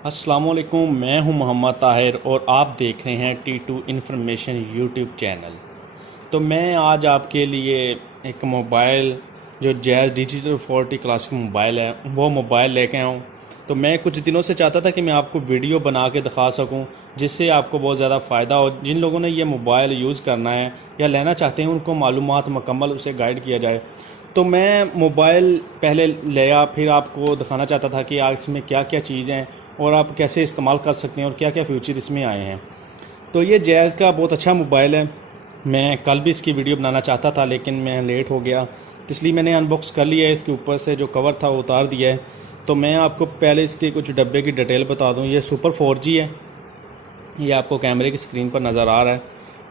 अस्सलामुअलैकुम, मैं हूं मोहम्मद ताहिर और आप देख रहे हैं T2 इन्फॉर्मेशन यूट्यूब चैनल। तो मैं आज आपके लिए एक मोबाइल जो जैज़ डिजिटल 40 क्लासिक मोबाइल है वो मोबाइल लेके आया हूँ। तो मैं कुछ दिनों से चाहता था कि मैं आपको वीडियो बना के दिखा सकूं जिससे आपको बहुत ज़्यादा फ़ायदा हो। जिन लोगों ने ये मोबाइल यूज़ करना है या लेना चाहते हैं उनको मालूमात मुकम्मल उसे गाइड किया जाए। तो मैं मोबाइल पहले लिया, फिर आपको दिखाना चाहता था कि आज इसमें क्या क्या चीज़ें हैं और आप कैसे इस्तेमाल कर सकते हैं और क्या क्या फ़ीचर इसमें आए हैं। तो ये जैज़ का बहुत अच्छा मोबाइल है। मैं कल भी इसकी वीडियो बनाना चाहता था लेकिन मैं लेट हो गया, तो इसलिए मैंने अनबॉक्स कर लिया है। इसके ऊपर से जो कवर था वो उतार दिया है। तो मैं आपको पहले इसके कुछ डब्बे की डिटेल बता दूं। ये सुपर 4G है, ये आपको कैमरे की स्क्रीन पर नज़र आ रहा है,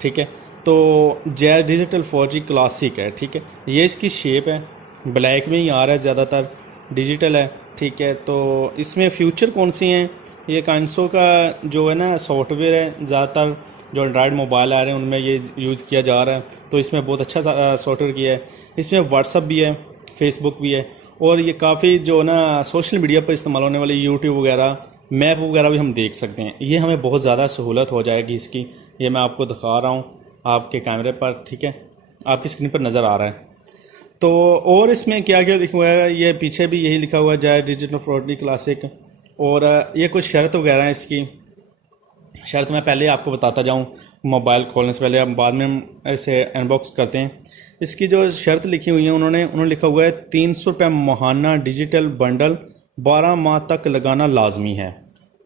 ठीक है। तो जैज़ डिजिटल 4G क्लासिक है, ठीक है। ये इसकी शेप है, ब्लैक में ही आ रहा है, ज़्यादातर डिजिटल है, ठीक है। तो इसमें फ्यूचर कौन सी हैं? ये काइंसो का जो है ना सॉफ्टवेयर है, ज़्यादातर जो एंड्रॉयड मोबाइल आ रहे हैं उनमें ये यूज़ किया जा रहा है। तो इसमें बहुत अच्छा सॉफ्टवेयर किया है। इसमें व्हाट्सअप भी है, फेसबुक भी है और ये काफ़ी जो ना सोशल मीडिया पर इस्तेमाल होने वाली यूट्यूब वगैरह, मैप वगैरह भी हम देख सकते हैं। ये हमें बहुत ज़्यादा सहूलत हो जाएगी इसकी। ये मैं आपको दिखा रहा हूँ आपके कैमरे पर, ठीक है, आपकी स्क्रीन पर नज़र आ रहा है। तो और इसमें क्या क्या लिखा हुआ है, ये पीछे भी यही लिखा हुआ है, जैज़ डिजिटल 40 क्लासिक। और ये कुछ शर्त वगैरह हैं इसकी। शर्त मैं पहले आपको बताता जाऊं मोबाइल खोलने से पहले, हम बाद में हम इसे अनबॉक्स करते हैं। इसकी जो शर्त लिखी हुई है उन्होंने लिखा हुआ है 300 रुपये माहाना डिजिटल बंडल 12 माह तक लगाना लाजमी है।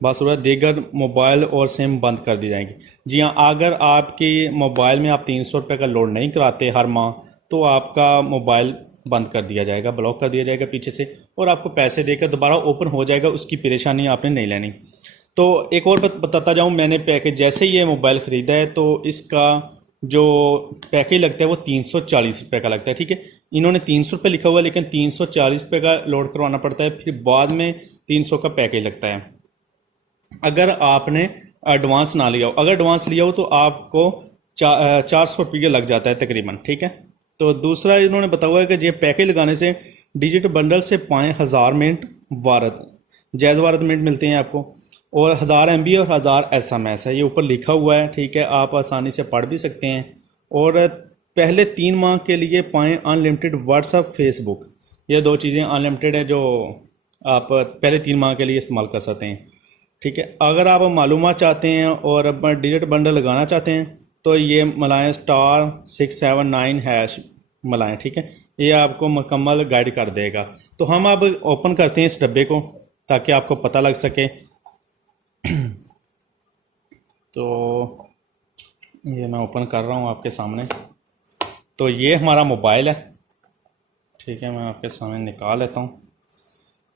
बासूरत दीगर मोबाइल और सिम बंद कर दी जाएंगी। जी हाँ, अगर आपके मोबाइल में आप 300 रुपये का लोड नहीं कराते हर माह तो आपका मोबाइल बंद कर दिया जाएगा, ब्लॉक कर दिया जाएगा पीछे से, और आपको पैसे देकर दोबारा ओपन हो जाएगा। उसकी परेशानी आपने नहीं लेनी। तो एक और बताता जाऊं, मैंने पैकेज जैसे ही ये मोबाइल ख़रीदा है तो इसका जो पैकेज लगता है वो 340 रुपये का लगता है, ठीक है। इन्होंने 300 रुपये लिखा हुआ है लेकिन 340 रुपये का लोड करवाना पड़ता है, फिर बाद में 300 का पैकेज लगता है अगर आपने एडवांस ना लिया हो। अगर एडवांस लिया हो तो आपको 400 रुपये लग जाता है तकरीबन, ठीक है। तो दूसरा इन्होंने बताया हुआ है कि ये पैकेज लगाने से डिजिटल बंडल से पाएँ 1000 minute Word, jazz Word minute मिलते हैं आपको, और 1000 MB और 1000 SMS है, ये ऊपर लिखा हुआ है, ठीक है। आप आसानी से पढ़ भी सकते हैं। और पहले 3 माह के लिए पाएँ अनलिमिटेड व्हाट्सअप फेसबुक। ये दो चीज़ें अनलिमिटेड है जो आप पहले 3 माह के लिए इस्तेमाल कर सकते हैं, ठीक है। अगर आप मालूमात चाहते हैं और अब डिजिटल बंडल लगाना चाहते हैं तो ये मलाएँ *679# मलाएँ, ठीक है। ये आपको मुकम्मल गाइड कर देगा। तो हम अब ओपन करते हैं इस डब्बे को ताकि आपको पता लग सके। तो ये मैं ओपन कर रहा हूँ आपके सामने। तो ये हमारा मोबाइल है, ठीक है। मैं आपके सामने निकाल लेता हूँ।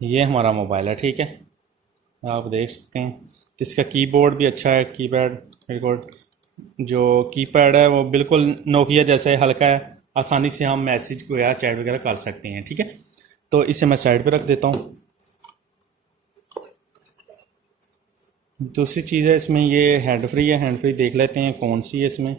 ये हमारा मोबाइल है, ठीक है, आप देख सकते हैं। तो इसका कीबोर्ड भी अच्छा है, कीपैड जो कीपैड है वो बिल्कुल नोकिया जैसे हल्का है, आसानी से हम मैसेज वगैरह चैट वगैरह कर सकते हैं, ठीक है। तो इसे मैं साइड पे रख देता हूँ। दूसरी चीज़ है इसमें, ये हैंड फ्री है। हैंड फ्री देख लेते हैं कौन सी है इसमें।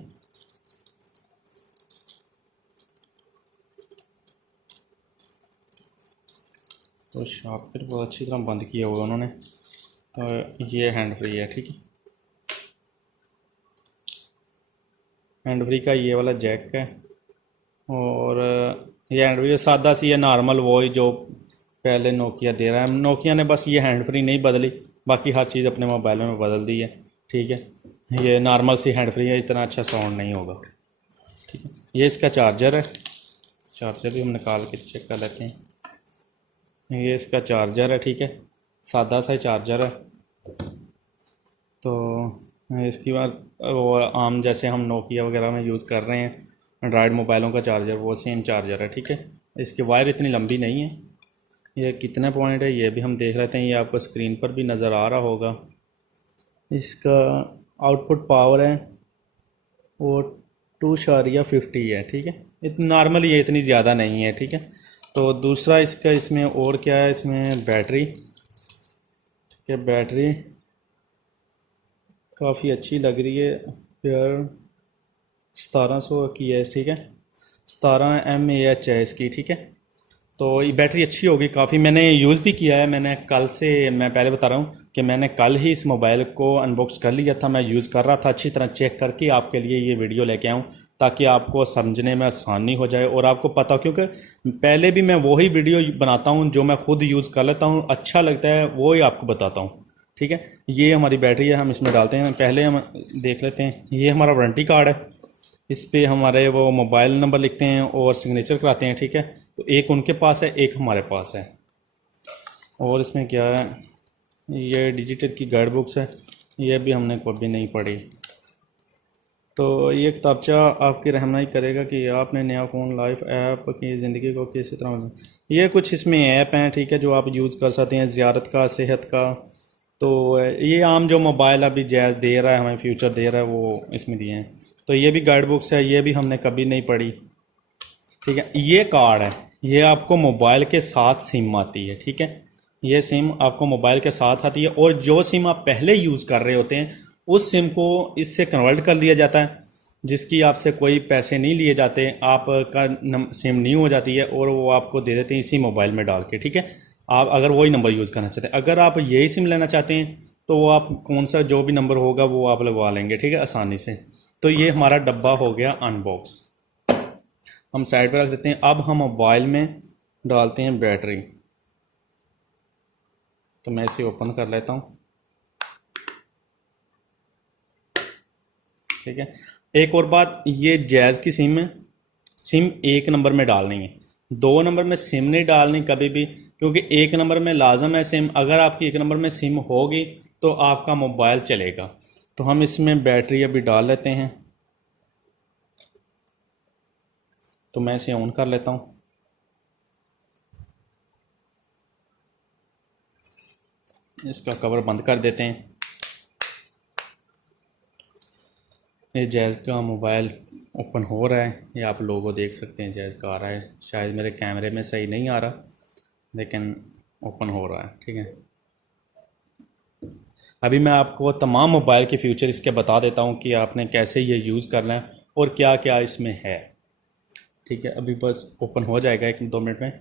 तो शार्पनर बहुत अच्छी तरह बंद किया हुआ उन्होंने। तो ये हैंड फ्री है, ठीक है। हैंड फ्री का ये वाला जैक है और ये हैंड फ्री सादा सी है, नॉर्मल वो ही जो पहले नोकिया दे रहा है। नोकिया ने बस ये हैंड फ्री नहीं बदली, बाकी हर चीज़ अपने मोबाइल में बदल दी है, ठीक है। ये नॉर्मल सी हैंड फ्री है, इतना अच्छा साउंड नहीं होगा, ठीक है। ये इसका चार्जर है, चार्जर भी हम निकाल के चेक कर लेते हैं। ये इसका चार्जर है, ठीक है, सादा सा ही चार्जर है। तो इसकी बात वो आम जैसे हम नोकिया वगैरह में यूज़ कर रहे हैं एंड्रॉयड मोबाइलों का चार्जर, वो सेम चार्जर है, ठीक है। इसकी वायर इतनी लंबी नहीं है। ये कितने पॉइंट है ये भी हम देख लेते हैं, ये आपको स्क्रीन पर भी नज़र आ रहा होगा। इसका आउटपुट पावर है वो 2.50 है, ठीक है। इतनी नॉर्मली ये इतनी ज़्यादा नहीं है, ठीक है। तो दूसरा इसका इसमें और क्या है, इसमें बैटरी, ठीक है। बैटरी काफ़ी अच्छी लग रही है, पेयर 1700 की है, ठीक है। 17 mAh है इसकी, ठीक है। तो ये बैटरी अच्छी होगी काफ़ी। मैंने यूज़ भी किया है, मैंने कल से, मैं पहले बता रहा हूँ कि मैंने कल ही इस मोबाइल को अनबॉक्स कर लिया था। मैं यूज़ कर रहा था, अच्छी तरह चेक करके आपके लिए ये वीडियो लेके आऊँ ताकि आपको समझने में आसानी हो जाए और आपको पता हो, क्योंकि पहले भी मैं वही वीडियो बनाता हूँ जो मैं खुद यूज़ कर लेता हूँ, अच्छा लगता है वो ही आपको बताता हूँ। ठीक है, ये हमारी बैटरी है, हम इसमें डालते हैं। पहले हम देख लेते हैं, ये हमारा वारंटी कार्ड है, इस पे हमारे वो मोबाइल नंबर लिखते हैं और सिग्नेचर कराते हैं। ठीक है, तो एक उनके पास है, एक हमारे पास है। और इसमें क्या है, ये डिजिटल की गाइड बुक्स है, ये भी हमने कभी नहीं पढ़ी। तो ये किताबचा आपकी रहनुमाई करेगा कि आपने नया फ़ोन लाइफ ऐप की ज़िंदगी को किस तरह, ये कुछ इसमें ऐप हैं, ठीक है, जो आप यूज़ कर सकते हैं, ज़ियारत का, सेहत का। तो ये आम जो मोबाइल अभी जैज़ दे रहा है, हमें फ्यूचर दे रहा है, वो इसमें दिए हैं। तो ये भी गाइड बुक्स है, ये भी हमने कभी नहीं पढ़ी। ठीक है, ये कार्ड है, ये आपको मोबाइल के साथ सिम आती है। ठीक है, ये सिम आपको मोबाइल के साथ आती है और जो सिम आप पहले यूज़ कर रहे होते हैं उस सिम को इससे कन्वर्ट कर दिया जाता है, जिसकी आपसे कोई पैसे नहीं लिए जाते, आपका सिम न्यू हो जाती है और वो आपको दे देते हैं इसी मोबाइल में डाल के। ठीक है, आप अगर वही नंबर यूज़ करना चाहते हैं, अगर आप यही सिम लेना चाहते हैं तो वो आप कौन सा जो भी नंबर होगा वो आप लगवा लेंगे। ठीक है, आसानी से। तो ये हमारा डब्बा हो गया अनबॉक्स, हम साइड पर रख देते हैं। अब हम मोबाइल में डालते हैं बैटरी, तो मैं इसे ओपन कर लेता हूँ। ठीक है, एक और बात, ये जैज़ की सिम है, सिम एक नंबर में डालनी है, दो नंबर में सिम नहीं डालनी कभी भी, क्योंकि एक नंबर में लाजम है सिम। अगर आपकी एक नंबर में सिम होगी तो आपका मोबाइल चलेगा। तो हम इसमें बैटरी अभी डाल लेते हैं, तो मैं इसे ऑन कर लेता हूँ। इसका कवर बंद कर देते हैं। ये जैज़ का मोबाइल ओपन हो रहा है, ये आप लोगों देख सकते हैं, जैज़ का आ रहा है। शायद मेरे कैमरे में सही नहीं आ रहा, लेकिन ओपन हो रहा है। ठीक है, अभी मैं आपको तमाम मोबाइल के फीचर इसके बता देता हूँ कि आपने कैसे ये यूज़ करना है और क्या क्या इसमें है। ठीक है, अभी बस ओपन हो जाएगा 1-2 मिनट में।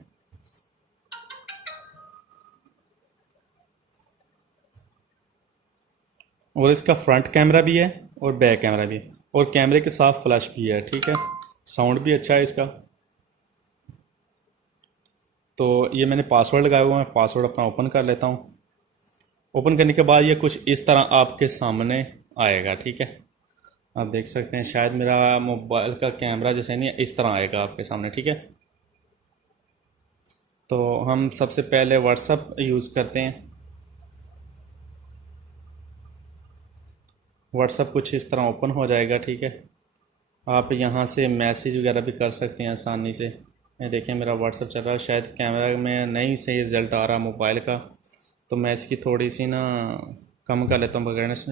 और इसका फ्रंट कैमरा भी है और बैक कैमरा भी है और कैमरे के साथ फ्लैश भी है। ठीक है, साउंड भी अच्छा है इसका। तो ये मैंने पासवर्ड लगाया हुआ है, पासवर्ड अपना ओपन कर लेता हूँ। ओपन करने के बाद ये कुछ इस तरह आपके सामने आएगा। ठीक है, आप देख सकते हैं, शायद मेरा मोबाइल का कैमरा जैसे नहीं, इस तरह आएगा आपके सामने। ठीक है, तो हम सबसे पहले व्हाट्सअप यूज़ करते हैं। व्हाट्सअप कुछ इस तरह ओपन हो जाएगा। ठीक है, आप यहाँ से मैसेज वगैरह भी कर सकते हैं आसानी से। ये देखें, मेरा व्हाट्सअप चल रहा है, शायद कैमरा में नहीं सही रिज़ल्ट आ रहा मोबाइल का, तो मैं इसकी थोड़ी सी ना कम कर लेता हूँ ब्राइटनेस,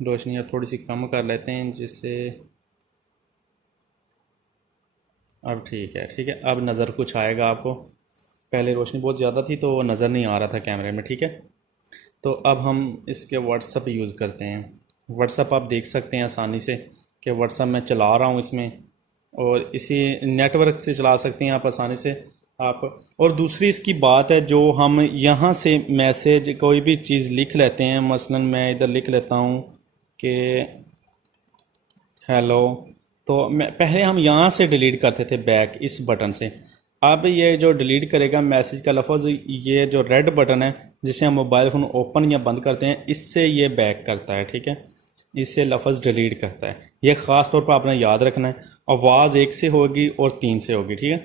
रोशनी थोड़ी सी कम कर लेते हैं, जिससे अब ठीक है। ठीक है, अब नज़र कुछ आएगा आपको, पहले रोशनी बहुत ज़्यादा थी तो नज़र नहीं आ रहा था कैमरे में। ठीक है, तो अब हम इसके व्हाट्सअप यूज़ करते हैं। व्हाट्सअप आप देख सकते हैं आसानी से कि व्हाट्सअप मैं चला रहा हूँ इसमें, और इसी नेटवर्क से चला सकते हैं आप आसानी से आप। और दूसरी इसकी बात है, जो हम यहाँ से मैसेज कोई भी चीज़ लिख लेते हैं, मसलन मैं इधर लिख लेता हूँ कि हेलो, तो मैं पहले हम यहाँ से डिलीट करते थे बैक इस बटन से। अब ये जो डिलीट करेगा मैसेज का लफ्ज़, ये जो रेड बटन है जिसे हम मोबाइल फ़ोन ओपन या बंद करते हैं, इससे ये बैक करता है। ठीक है, इससे लफ्ज़ डिलीट करता है। ये ख़ास तौर पर आपने याद रखना है। आवाज़ 1 से होगी और 3 से होगी। ठीक है,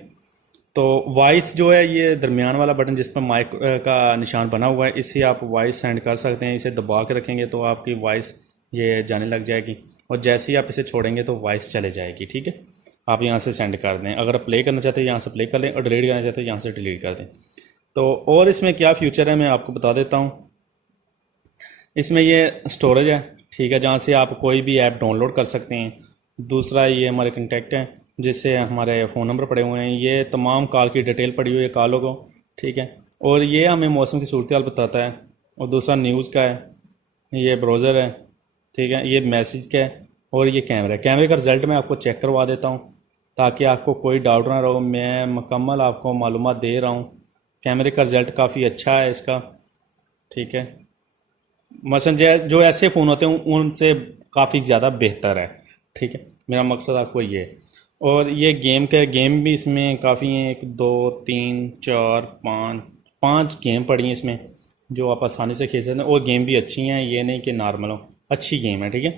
तो वॉइस जो है, ये दरमियान वाला बटन जिस पर माइक का निशान बना हुआ है, इससे आप वॉइस सेंड कर सकते हैं। इसे दबा के रखेंगे तो आपकी वॉइस ये जाने लग जाएगी, और जैसे ही आप इसे छोड़ेंगे तो वॉइस चले जाएगी। ठीक है, आप यहाँ से सेंड कर दें। अगर आप प्ले करना चाहते हैं यहाँ से प्ले कर लें, और डिलीट करना चाहते हैं यहाँ से डिलीट कर दें। तो और इसमें क्या फ़ीचर है मैं आपको बता देता हूँ। इसमें ये स्टोरेज है, ठीक है, जहाँ से आप कोई भी ऐप डाउनलोड कर सकते हैं। दूसरा, ये हमारे कॉन्टैक्ट हैं जिससे हमारे फ़ोन नंबर पड़े हुए हैं, ये तमाम कॉल की डिटेल पड़ी हुई है कॉलों को। ठीक है, और ये हमें मौसम की सूरत हाल बताता है। और दूसरा न्यूज़ का है, ये ब्राउज़र है। ठीक है, ये मैसेज का है, और ये कैमरा है। कैमरे का रिज़ल्ट मैं आपको चेक करवा देता हूँ। ताकि आपको कोई डाउट ना रहो। मैं मुकम्मल आपको मालूमात दे रहा हूँ। कैमरे का रिज़ल्ट काफ़ी अच्छा है इसका, ठीक है। मसलन जो ऐसे फ़ोन होते हैं उनसे काफ़ी ज़्यादा बेहतर है, ठीक है। मेरा मकसद आपको ये है। और ये गेम भी इसमें काफ़ी हैं, 1 2 3 4 5 5 गेम पड़ी हैं इसमें जो आप आसानी से खेल सकते हैं। और गेम भी अच्छी हैं, ये नहीं कि नॉर्मल हो, अच्छी गेम है, ठीक है।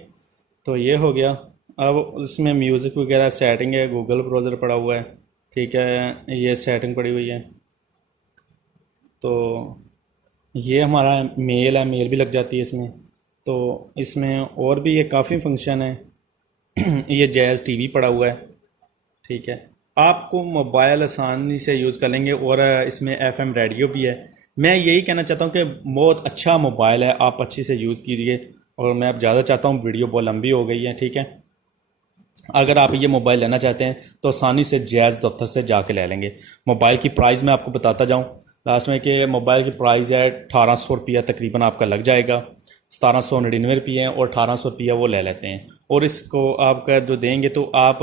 तो ये हो गया। अब इसमें म्यूज़िक वगैरह सेटिंग है, गूगल ब्राउज़र पड़ा हुआ है, ठीक है। ये सेटिंग पड़ी हुई है। तो ये हमारा मेल है, मेल भी लग जाती है इसमें। तो इसमें और भी ये काफ़ी फंक्शन है। ये जैज़ टीवी पड़ा हुआ है, ठीक है। आपको मोबाइल आसानी से यूज़ कर लेंगे। और इसमें एफएम रेडियो भी है। मैं यही कहना चाहता हूँ कि बहुत अच्छा मोबाइल है, आप अच्छी से यूज़ कीजिए। और मैं अब ज़्यादा चाहता हूँ, वीडियो बहुत लंबी हो गई है, ठीक है। अगर आप ये मोबाइल लेना चाहते हैं तो आसानी से जैज़ दफ्तर से जाके ले लेंगे। मोबाइल की प्राइस मैं आपको बताता जाऊँ लास्ट में कि मोबाइल की प्राइस है 1800 रुपया तकरीबन आपका लग जाएगा। 1799 रुपये और 1800 रुपया वो ले लेते हैं। और इसको आपका जो देंगे तो आप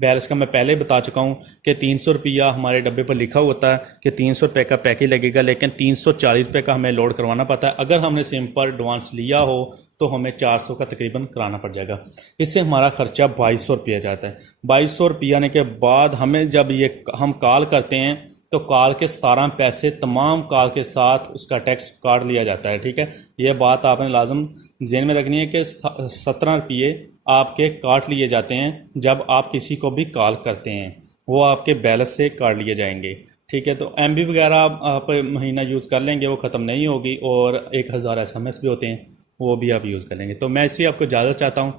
बैलेंस का मैं पहले ही बता चुका हूँ कि 300 रुपया हमारे डब्बे पर लिखा होता है कि 300 रुपये का पैकेज लगेगा, लेकिन 340 रुपये का हमें लोड करवाना पड़ता है। अगर हमने सिम पर एडवांस लिया हो तो हमें 400 का तकरीबन कराना पड़ जाएगा। इससे हमारा खर्चा 2200 रुपया जाता है। 2200 रुपया आने के बाद हमें जब ये हम कॉल करते हैं तो कॉल के 17 पैसे तमाम कॉल के साथ उसका टैक्स काट लिया जाता है, ठीक है। यह बात आपने लाजम ज़हन में रखनी है कि 17 रुपये आपके काट लिए जाते हैं जब आप किसी को भी कॉल करते हैं, वो आपके बैलेंस से काट लिए जाएंगे, ठीक है। तो एमबी वगैरह आप महीना यूज़ कर लेंगे, वो ख़त्म नहीं होगी। और 1000 एसएमएस भी होते हैं, वो भी आप यूज़ कर लेंगे। तो मैं इसी आपको इजाज़त चाहता हूँ।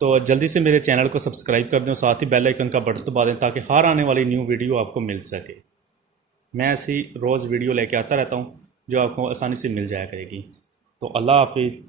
तो जल्दी से मेरे चैनल को सब्सक्राइब कर दें और साथ ही बेल आइकन का बटन दबा दें ताकि हर आने वाली न्यू वीडियो आपको मिल सके। मैं ऐसी रोज़ वीडियो लेके आता रहता हूँ जो आपको आसानी से मिल जाया करेगी। तो अल्लाह हाफिज़।